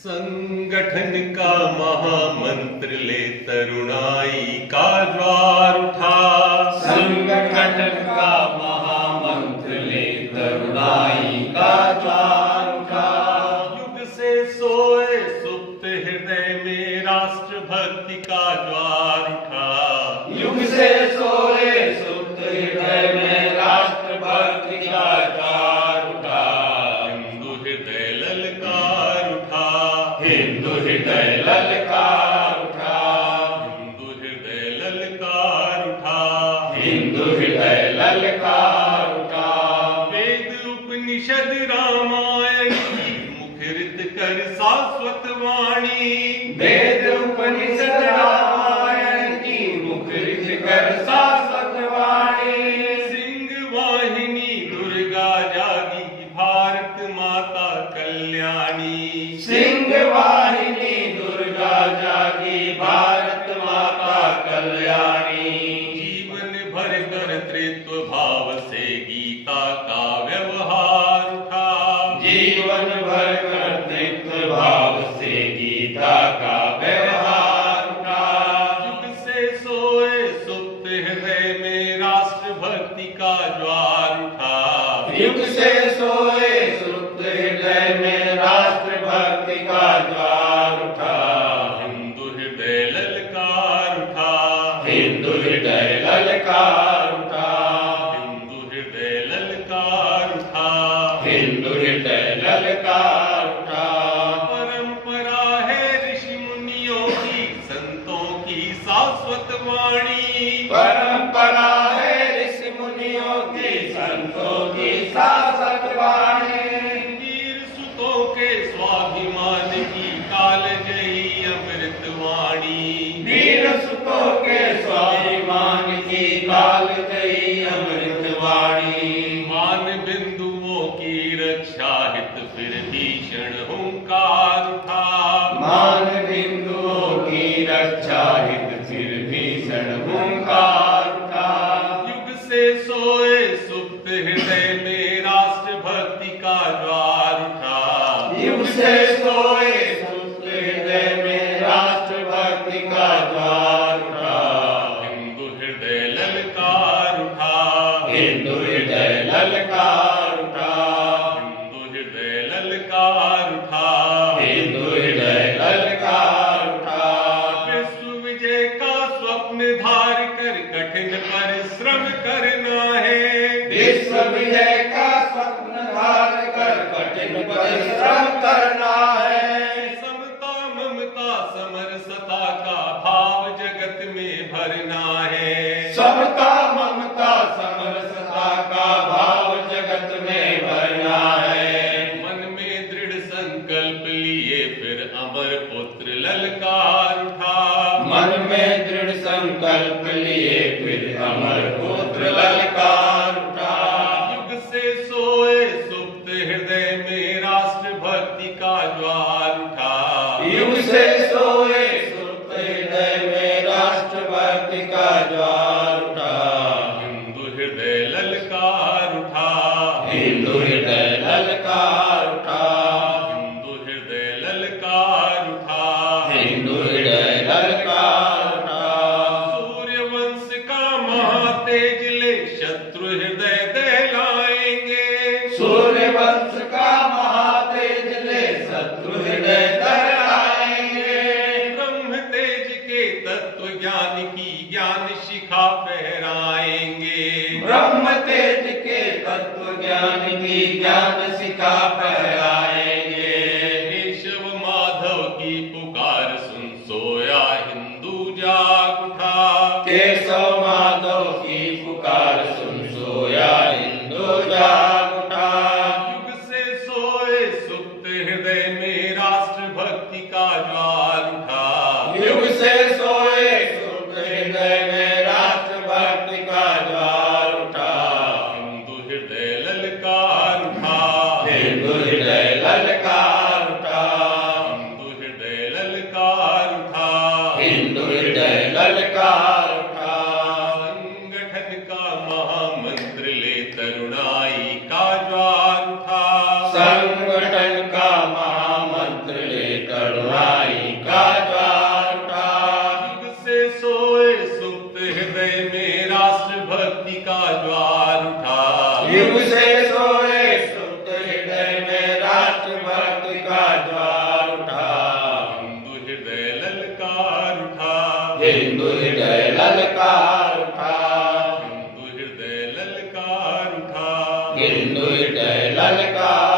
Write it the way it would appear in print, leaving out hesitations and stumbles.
संगठन का महामंत्र ले तरुणाई का ज्वार उठा। संगठन का महामंत्र ले तरुणाई का ज्वार उठा। युग से सोए सुप्त हृदय में राष्ट्र भक्ति का ज्वार उठा। युग से सोए सुप्त हृदय में राष्ट्र भक्ति का ज्वार उठा। हिंदू हृदय ललकार उठा। हिंदू हृदय ललकार उठा। हिंदू हृदय ललकार उठा। हिंदू हृदय ललकार उठा। वेद उपनिषद रामायण की मुखरित कर शाश्वत वाणी। वेद उपनिषद रामायण की मुखरित कर शाश्वत वाणी। सिंह वाहिनी दुर्गा जागी भारत माता कल्याणी। सिंह वाहिनी दुर्गा जागी भारत माता कल्याणी। जीवन भर कर्तृत्व भाव से गीता का व्यवहार उठा। जीवन भर कर्तृत्व भाव से गीता का व्यवहार उठा। युग से सोए सुप्त हृदय में राष्ट्र भक्ति का ज्वार उठा। युग से सोए सुप्त हृदय में राष्ट्र भक्ति का ज्वार उठा। हिंदू हृदय ललकार उठा। हिंदू हृदय ललकार उठा। हिंदू हृदय ललकार उठा। हिंदू हृदय ललकार उठा। परंपरा है ऋषि मुनियों की संतों की शाश्वत वाणी। परंपरा है ऋषि मुनियों की संतों की शाश्वत वाणी। वीर सुतों के स्वाभिमान की काल जयी अमृत वाणी। वीर सुतों के स्वाभिमान की काल जयी अमृत वाणी। मान बिंदुओं की रक्षा हित फिर भीषण हुंकार उठा। मान बिंदुओं की रक्षा हित फिर भीषण हुंकार उठा। युग से सोए सुप्त हृदय में राष्ट्र भक्ति का ज्वार उठा। युग से सोए सुप्त हृदय में राष्ट्र भक्ति का ज्वार उठा। हिंदू हृदय ललकार उठा। हिंदू हृदय ललकार उठा। हिंदू हृदय ललकार उठा। हिंदू हृदय ललकार उठा। विश्व विजय का स्वप्न धार कर कठिन परिश्रम करना है। विश्व विजय का स्वप्न धार कर कठिन परिश्रम करना है। समता ममता समरसता का भाव जगत में भरना है। समता ममता समरसता का भाव जगत में भरना है। मन में दृढ़ संकल्प लिए फिर अमर पुत्र ललकार उठा। मन में दृढ़ संकल्प लिए फिर अमर पुत्र ललकार उठा। युग से सोए सुप्त हृदय में राष्ट्र भक्ति का ज्वार उठा। युग से सोए सुप्त हृदय में राष्ट्र भक्ति का ज्वार उठा। हिंदू हृदय ललकार उठा। हिंदू हृदय ललकार उठा। हिंदू हृदय ललकार उठा। हिंदू हृदय ललकार उठा। सूर्य वंश का महातेज ले शत्रु हृदय दहलाएंगे। सूर्य वंश का महातेज ले शत्रु हृदय दहलाएंगे। ब्रह्म तेज के तत्व ज्ञान की ज्ञान शिखा फहराएंगे। ब्रह्म तेज के तत्व ज्ञान की ज्ञान शिखा फहराएंगे। केशव माधव की पुकार सुन सोया हिंदू जाग उठा। केशव माधव की पुकार सुन सोया हिंदू जाग उठा। युग से सोए सुप्त हृदय में राष्ट्र हिंदू हृदय ललकार